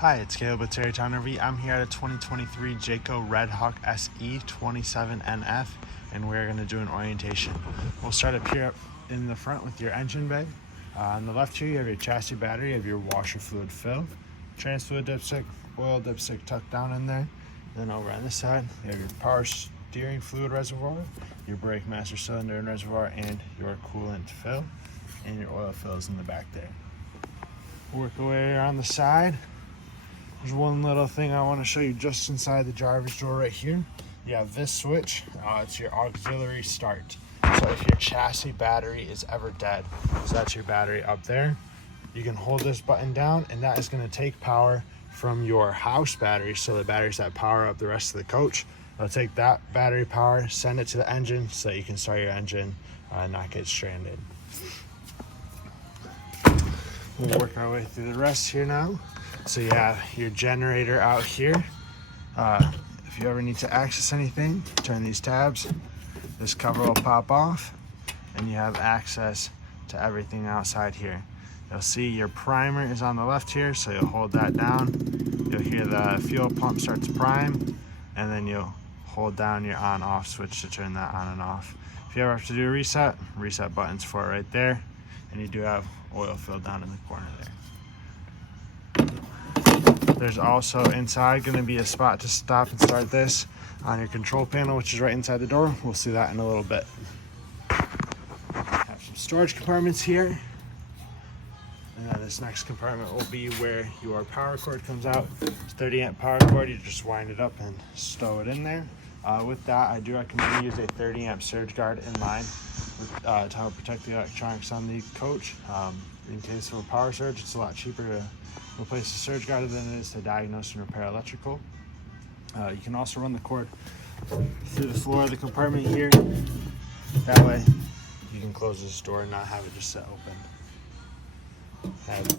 Hi, it's Caleb with Terrytown RV. I'm here at a 2023 Jayco Redhawk SE 27NF, and we're going to do an orientation. We'll start up here in the front with your engine bay. On the left here, you have your chassis battery, you have your washer fluid fill, trans fluid dipstick, oil dipstick tucked down in there. Then over on this side, you have your power steering fluid reservoir, your brake master cylinder and reservoir, and your coolant fill, and your oil fills in the back there. Work away around the side. There's one little thing I want to show you just inside the driver's door right here. You have this switch. It's your auxiliary start. So if your chassis battery is ever dead, so that's your battery up there, you can hold this button down and that is going to take power from your house battery. So the batteries that power up the rest of the coach, it'll take that battery power, send it to the engine so that you can start your engine and not get stranded. We'll work our way through the rest here now. So you have your generator out here. If you ever need to access anything, turn these tabs. This cover will pop off and you have access to everything outside here. You'll see your primer is on the left here, so you'll hold that down. You'll hear the fuel pump start to prime, and then you'll hold down your on-off switch to turn that on and off. If you ever have to do a reset button's for it right there, and you do have oil filled down in the corner there. There's also inside going to be a spot to stop and start this on your control panel, which is right inside the door. We'll see that in a little bit. Have some storage compartments here. And then this next compartment will be where your power cord comes out. It's 30 amp power cord. You just wind it up and stow it in there. With that, I do recommend you use a 30 amp surge guard in line to help protect the electronics on the coach. In case of a power surge, it's a lot cheaper to replace the surge guard than it is to diagnose and repair electrical. You can also run the cord through the floor of the compartment here. That way you can close this door and not have it just sit open. Have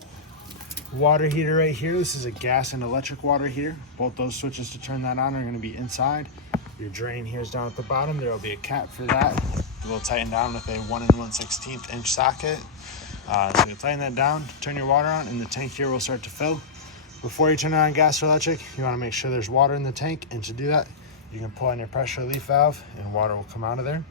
water heater right here. This is a gas and electric water heater. Both those switches to turn that on are going to be inside. Your drain here is down at the bottom. There will be a cap for that. It will tighten down with a 1 1/16 inch socket. So you tighten that down, turn your water on, and the tank here will start to fill. Before you turn it on gas or electric, you want to make sure there's water in the tank, and to do that, you can pull on your pressure relief valve and water will come out of there.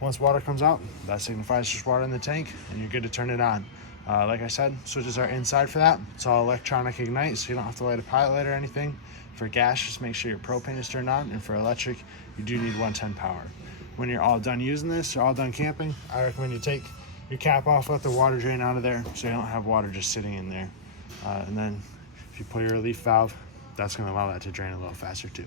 Once water comes out, that signifies there's water in the tank and you're good to turn it on. Like I said, switches are inside for that. It's all electronic ignite, so you don't have to light a pilot light or anything. For gas, just make sure your propane is turned on, and for electric, you do need 110 power. When you're all done using this, you're all done camping, I recommend you take your cap off, let the water drain out of there so you don't have water just sitting in there. And then if you pull your relief valve, that's going to allow that to drain a little faster too.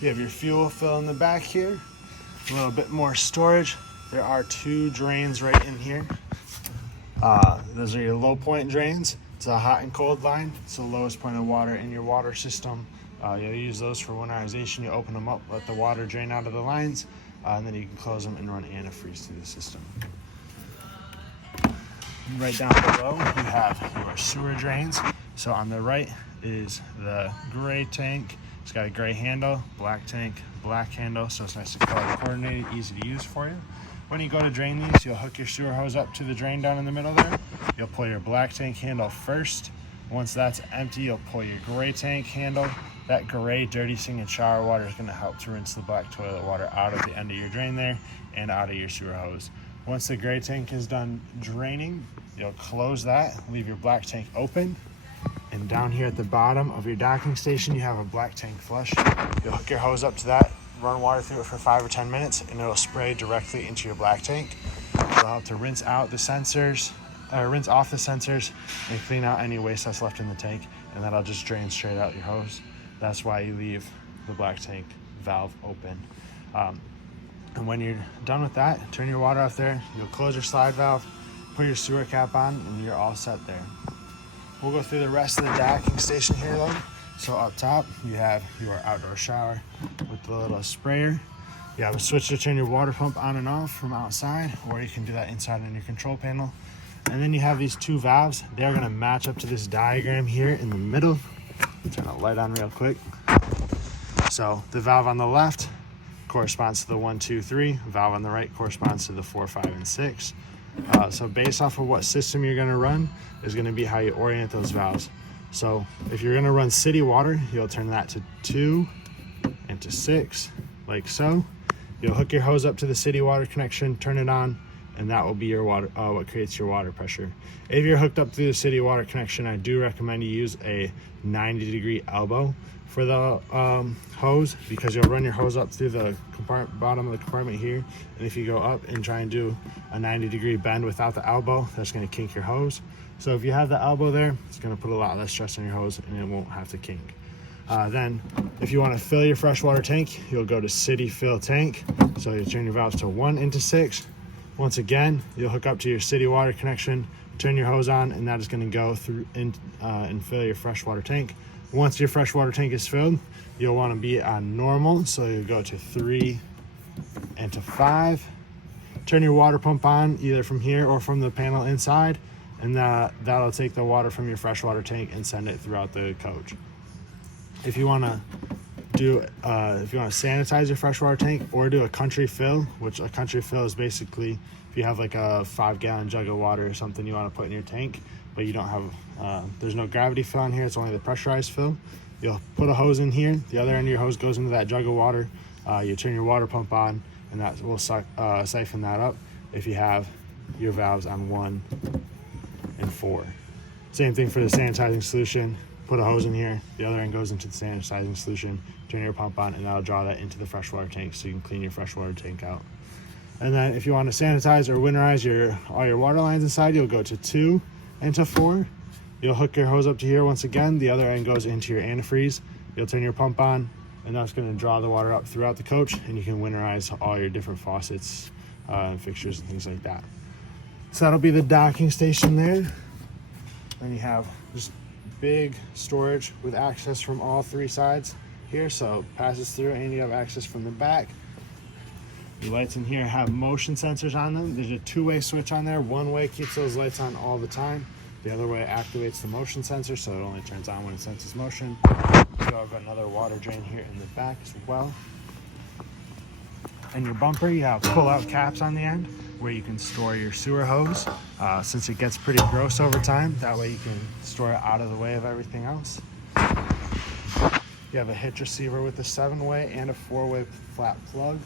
You have your fuel fill in the back here, a little bit more storage. There are 2 drains right in here. Those are your low point drains. It's a hot and cold line. It's the lowest point of water in your water system. You'll use those for winterization. You open them up, let the water drain out of the lines, and then you can close them and run antifreeze through the system. Right down below, you have your sewer drains. So on the right is the gray tank. It's got a gray handle, black tank, black handle, so it's nice and color coordinated, easy to use for you. When you go to drain these, you'll hook your sewer hose up to the drain down in the middle there. You'll pull your black tank handle first. Once that's empty, you'll pull your gray tank handle. That gray dirty sink and shower water is going to help to rinse the black toilet water out of the end of your drain there and out of your sewer hose. Once the gray tank is done draining, you'll close that, leave your black tank open, and down here at the bottom of your docking station, you have a black tank flush. You'll hook your hose up to that, run water through it for 5 or 10 minutes, and it'll spray directly into your black tank. It'll help to rinse out the sensors, rinse off the sensors, and clean out any waste that's left in the tank, and that'll just drain straight out your hose. That's why you leave the black tank valve open. And when you're done with that, turn your water off there. You'll close your slide valve, put your sewer cap on, and you're all set there. We'll go through the rest of the docking station here though. So up top, you have your outdoor shower with the little sprayer. You have a switch to turn your water pump on and off from outside, or you can do that inside on your control panel. And then you have these 2 valves. They're gonna match up to this diagram here in the middle. Turn the light on real quick. So the valve on the left corresponds to the 1, 2, 3. Valve on the right corresponds to the 4, 5, and 6. So based off of what system you're going to run is going to be how you orient those valves. So if you're going to run city water, you'll turn that to 2 and to 6, like so. You'll hook your hose up to the city water connection, turn it on, and that will be your water, what creates your water pressure. If you're hooked up through the city water connection, I do recommend you use a 90-degree elbow for the hose, because you'll run your hose up through the bottom of the compartment here, and if you go up and try and do a 90-degree bend without the elbow, that's going to kink your hose. So if you have the elbow there, it's going to put a lot less stress on your hose and it won't have to kink. Then if you want to fill your freshwater tank, you'll go to city fill tank. So you turn your valves to 1 into 6. Once again, you'll hook up to your city water connection, turn your hose on, and that is going to go through and fill your freshwater tank. Once your freshwater tank is filled, you'll want to be on normal, so you'll go to 3 and to 5. Turn your water pump on either from here or from the panel inside, and that'll take the water from your freshwater tank and send it throughout the coach. If you want to sanitize your freshwater tank or do a country fill, which a country fill is basically if you have like a 5-gallon jug of water or something you want to put in your tank, but you don't have, there's no gravity fill in here, it's only the pressurized fill. You'll put a hose in here, the other end of your hose goes into that jug of water, you turn your water pump on, and that will siphon that up if you have your valves on 1 and 4. Same thing for the sanitizing solution. Put a hose in here, the other end goes into the sanitizing solution, turn your pump on, and that'll draw that into the freshwater tank so you can clean your freshwater tank out. And then if you want to sanitize or winterize all your water lines inside, you'll go to 2 and to 4. You'll hook your hose up to here once again, the other end goes into your antifreeze. You'll turn your pump on, and that's going to draw the water up throughout the coach, and you can winterize all your different faucets, fixtures, and things like that. So that'll be the docking station there. Then you have just big storage with access from all 3 sides here, so it passes through, and you have access from the back. The lights in here have motion sensors on them. There's a 2-way switch on there. One way keeps those lights on all the time. The other way activates the motion sensor, so it only turns on when it senses motion. You have another water drain here in the back as well. And your bumper, you have pull-out caps on the end where you can store your sewer hose. Since it gets pretty gross over time, that way you can store it out of the way of everything else. You have a hitch receiver with a 7-way and a 4-way flat plug.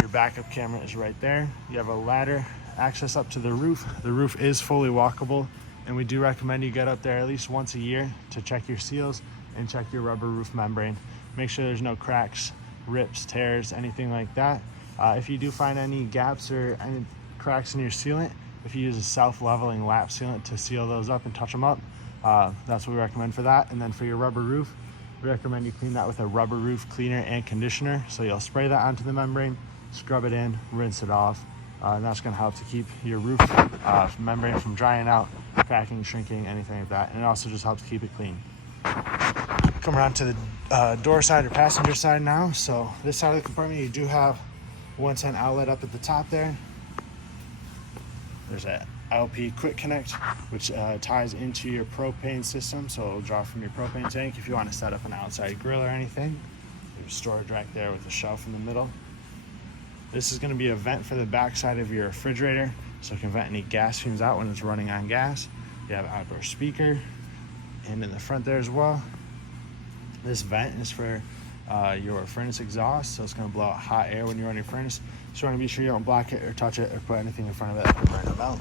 Your backup camera is right there. You have a ladder access up to the roof. The roof is fully walkable, and we do recommend you get up there at least once a year to check your seals and check your rubber roof membrane. Make sure there's no cracks, rips, tears, anything like that. If you do find any gaps or any cracks in your sealant, if you use a self-leveling lap sealant to seal those up and touch them up, that's what we recommend for that. And then for your rubber roof, we recommend you clean that with a rubber roof cleaner and conditioner. So you'll spray that onto the membrane, scrub it in, rinse it off, and that's going to help to keep your roof membrane from drying out, cracking, shrinking, anything like that. And it also just helps keep it clean. Come around to the door side or passenger side now. So this side of the compartment, you do have 110 outlet up at the top there. There's a LP quick connect, which ties into your propane system, so it'll draw from your propane tank. If you want to set up an outside grill or anything, there's storage right there with a shelf in the middle. This is going to be a vent for the back side of your refrigerator, so it can vent any gas fumes out when it's running on gas. You have an outdoor speaker, and in the front there as well, this vent is for your furnace exhaust, so it's going to blow out hot air when you run your furnace. So you want to be sure you don't block it or touch it or put anything in front of it that could burn it out.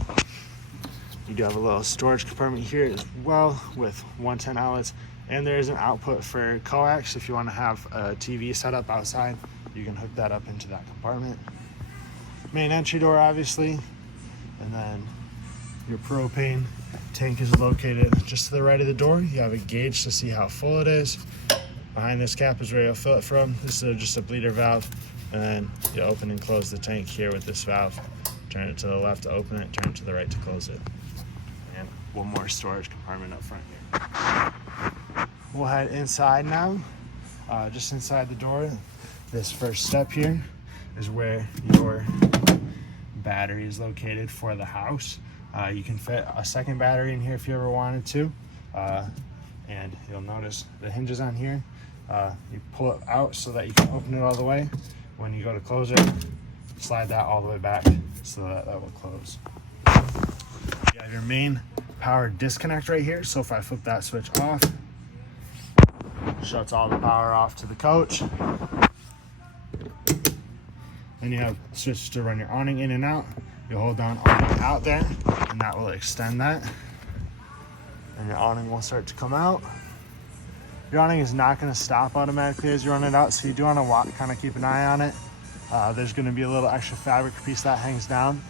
You do have a little storage compartment here as well with 110 outlets, and there is an output for coax. If you want to have a TV set up outside, you can hook that up into that compartment. Main entry door, obviously, and then your propane tank is located just to the right of the door. You have a gauge to see how full it is. Behind this cap is where you'll fill it from. This is just a bleeder valve, and then you open and close the tank here with this valve. Turn it to the left to open it, turn it to the right to close it. And one more storage compartment up front here. We'll head inside now. Just inside the door, this first step here is where your battery is located for the house. You can fit a second battery in here if you ever wanted to. And you'll notice the hinges on here. You pull it out so that you can open it all the way. When you go to close it, slide that all the way back so that will close. You have your main power disconnect right here. So if I flip that switch off, shuts all the power off to the coach. Then you have switches to run your awning in and out. You hold down awning out there, and that will extend that. And your awning will start to come out. Your awning is not going to stop automatically as you run it out, so you do want to kind of keep an eye on it. There's going to be a little extra fabric piece that hangs down,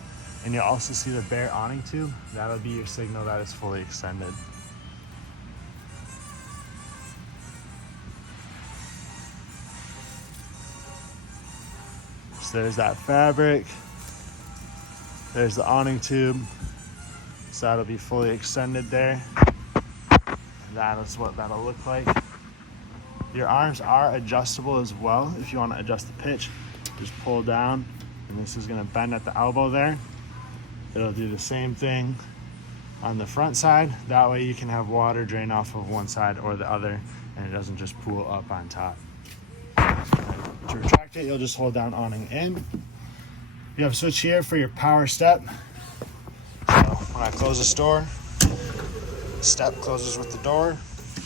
and you'll also see the bare awning tube. That'll be your signal that it's fully extended. So there's that fabric. There's the awning tube. So that'll be fully extended there. And that is what that'll look like. Your arms are adjustable as well. If you want to adjust the pitch, just pull down, and this is going to bend at the elbow there. It'll do the same thing on the front side. That way you can have water drain off of one side or the other, and it doesn't just pool up on top. To retract it, you'll just hold down awning in. You have a switch here for your power step. So when I close this door, the step closes with the door.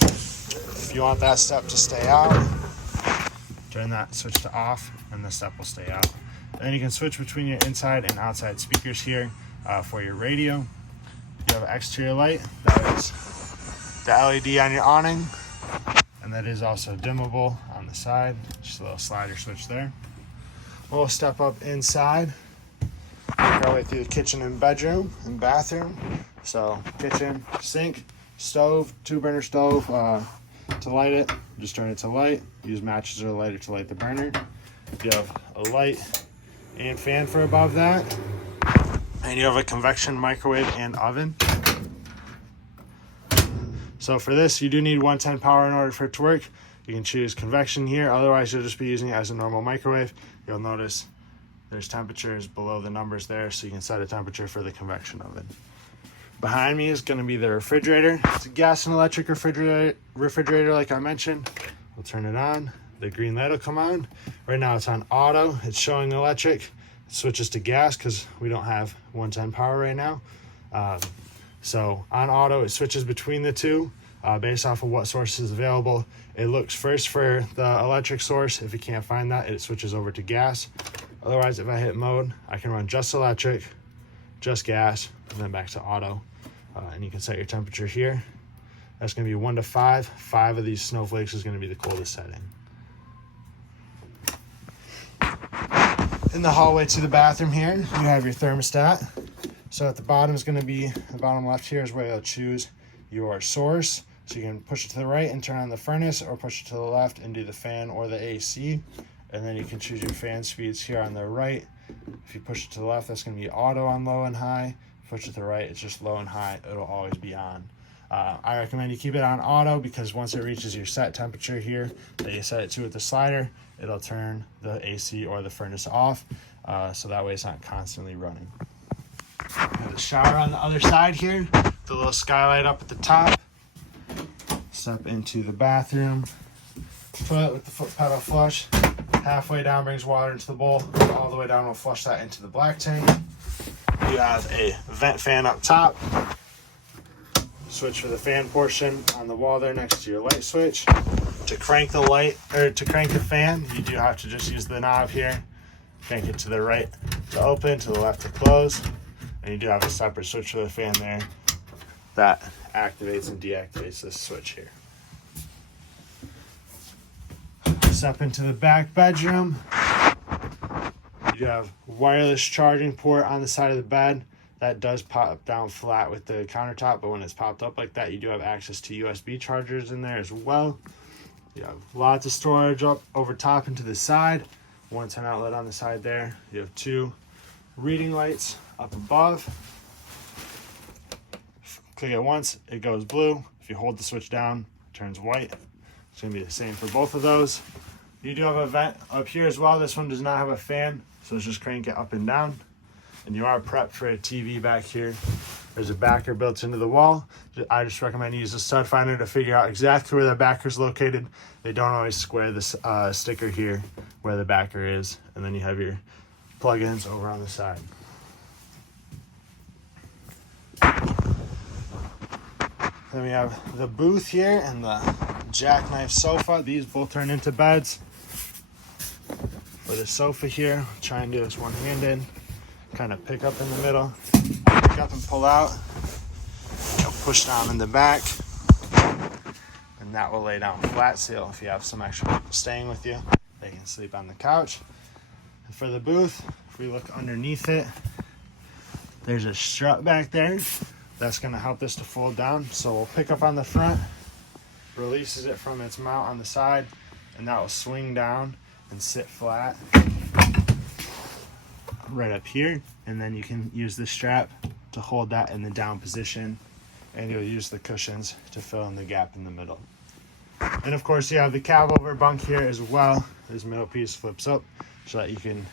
If you want that step to stay out, turn that switch to off and the step will stay out. Then you can switch between your inside and outside speakers here for your radio. You have an exterior light, that is the LED on your awning, and that is also dimmable on the side. Just a little slider switch there. We'll step up inside, work our way through the kitchen and bedroom and bathroom. So kitchen, sink, stove, 2-burner stove. To light it, just turn it to light. Use matches or a lighter to light the burner. You have a light and fan for above that. And you have a convection microwave and oven. So for this, you do need 110 power in order for it to work. You can choose convection here. Otherwise, you'll just be using it as a normal microwave. You'll notice there's temperatures below the numbers there, so you can set a temperature for the convection oven. Behind me is going to be the refrigerator. It's a gas and electric refrigerator like I mentioned. We'll turn it on. The green light will come on. Right now it's on auto. It's showing electric. It switches to gas because we don't have 110 power right now. So on auto, it switches between the two based off of what source is available. It looks first for the electric source. If you can't find that, it switches over to gas. Otherwise, if I hit mode, I can run just electric, just gas, and then back to auto. And you can set your temperature here. That's going to be 1 to 5. 5 of these snowflakes is going to be the coldest setting. In the hallway to the bathroom here, you have your thermostat. So at the bottom is going to be, the bottom left here is where you'll choose your source. So you can push it to the right and turn on the furnace, or push it to the left and do the fan or the AC. And then you can choose your fan speeds here on the right. If you push it to the left, that's going to be auto on low and high. Push it to the right, it's just low and high. It'll always be on. I recommend you keep it on auto because once it reaches your set temperature here that you set it to with the slider, it'll turn the AC or the furnace off. So that way it's not constantly running. Got the shower on the other side here. The little skylight up at the top. Step into the bathroom. Toilet with the foot pedal flush. Halfway down brings water into the bowl. All the way down will flush that into the black tank. You have a vent fan up top. Switch for the fan portion on the wall there next to your light switch. To crank the light, or to crank the fan, you do have to just use the knob here. Crank it to the right to open, to the left to close. And you do have a separate switch for the fan there that activates and deactivates this switch here. Step into the back bedroom. You have wireless charging port on the side of the bed. That does pop down flat with the countertop, but when it's popped up like that, you do have access to USB chargers in there as well. You have lots of storage up over top and to the side. 110 outlet on the side there. You have 2 reading lights up above. Click it once, it goes blue. If you hold the switch down, it turns white. It's going to be the same for both of those. You do have a vent up here as well. This one does not have a fan, so it's just crank it up and down. And you are prepped for a TV back here. There's a backer built into the wall. I just recommend you use a stud finder to figure out exactly where that backer is located. They don't always square this sticker here where the backer is. And then you have your plug-ins over on the side. Then we have the booth here and the jackknife sofa. These both turn into beds. For the sofa here, try and do this one-handed. Kind of pick up in the middle, pick up and pull out. You'll push down in the back, and that will lay down flat. So if you have some extra people staying with you, they can sleep on the couch. And for the booth, if we look underneath it, there's a strut back there. That's going to help this to fold down. So we'll pick up on the front, releases it from its mount on the side, and that will swing down and sit flat right up here. And then you can use the strap to hold that in the down position, and you'll use the cushions to fill in the gap in the middle. And of course you have the cab over bunk here as well. This middle piece flips up so that you can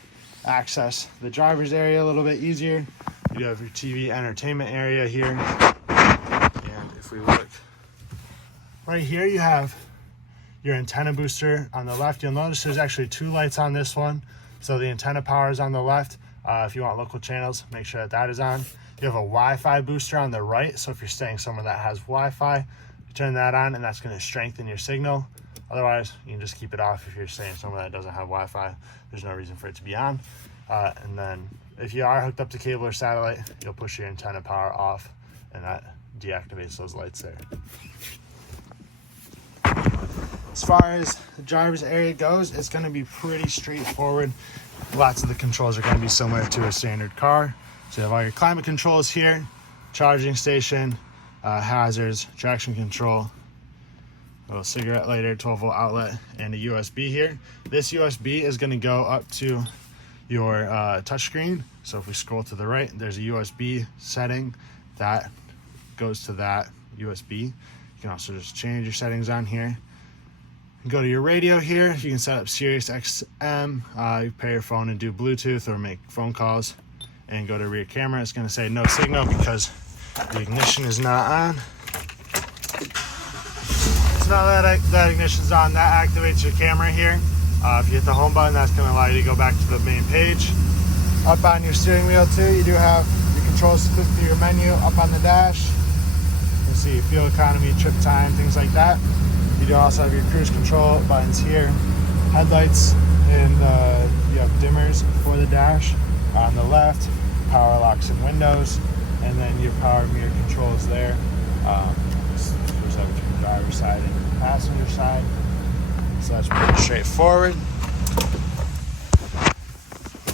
access the driver's area a little bit easier. You do have your TV entertainment area here. And if we look right here, you have your antenna booster on the left. You'll notice there's actually 2 lights on this one. So the antenna power is on the left. If you want local channels, make sure that that is on. You have a Wi-Fi booster on the right. So if you're staying somewhere that has Wi-Fi, you turn that on and that's going to strengthen your signal. Otherwise, you can just keep it off if you're staying somewhere that doesn't have Wi-Fi. There's no reason for it to be on. And then if you are hooked up to cable or satellite, you'll push your antenna power off and that deactivates those lights there. As far as the driver's area goes, it's going to be pretty straightforward. Lots of the controls are going to be similar to a standard car. So you have all your climate controls here, charging station, hazards, traction control, a little cigarette lighter, 12-volt outlet, and a USB here. This USB is going to go up to your touchscreen. So if we scroll to the right, there's a USB setting that goes to that USB. You can also just change your settings on here. Go to your radio here. You can set up Sirius XM. You pair your phone and do Bluetooth or make phone calls. And go to rear camera. It's going to say no signal because the ignition is not on. So now that ignition's on, that activates your camera here. If you hit the home button, that's going to allow you to go back to the main page. Up on your steering wheel too, you do have your controls through your menu up on the dash. You can see fuel economy, trip time, things like that. You do also have your cruise control buttons here, headlights, and you have dimmers for the dash. On the left, power locks and windows, and then your power mirror controls there. Switch over to the driver's side and the passenger side. So that's pretty straightforward.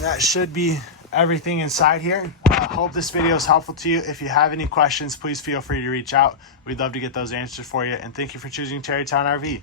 That should be everything inside here. Hope this video is helpful to you. If you have any questions, please feel free to reach out. We'd love to get those answered for you. And thank you for choosing Terrytown RV.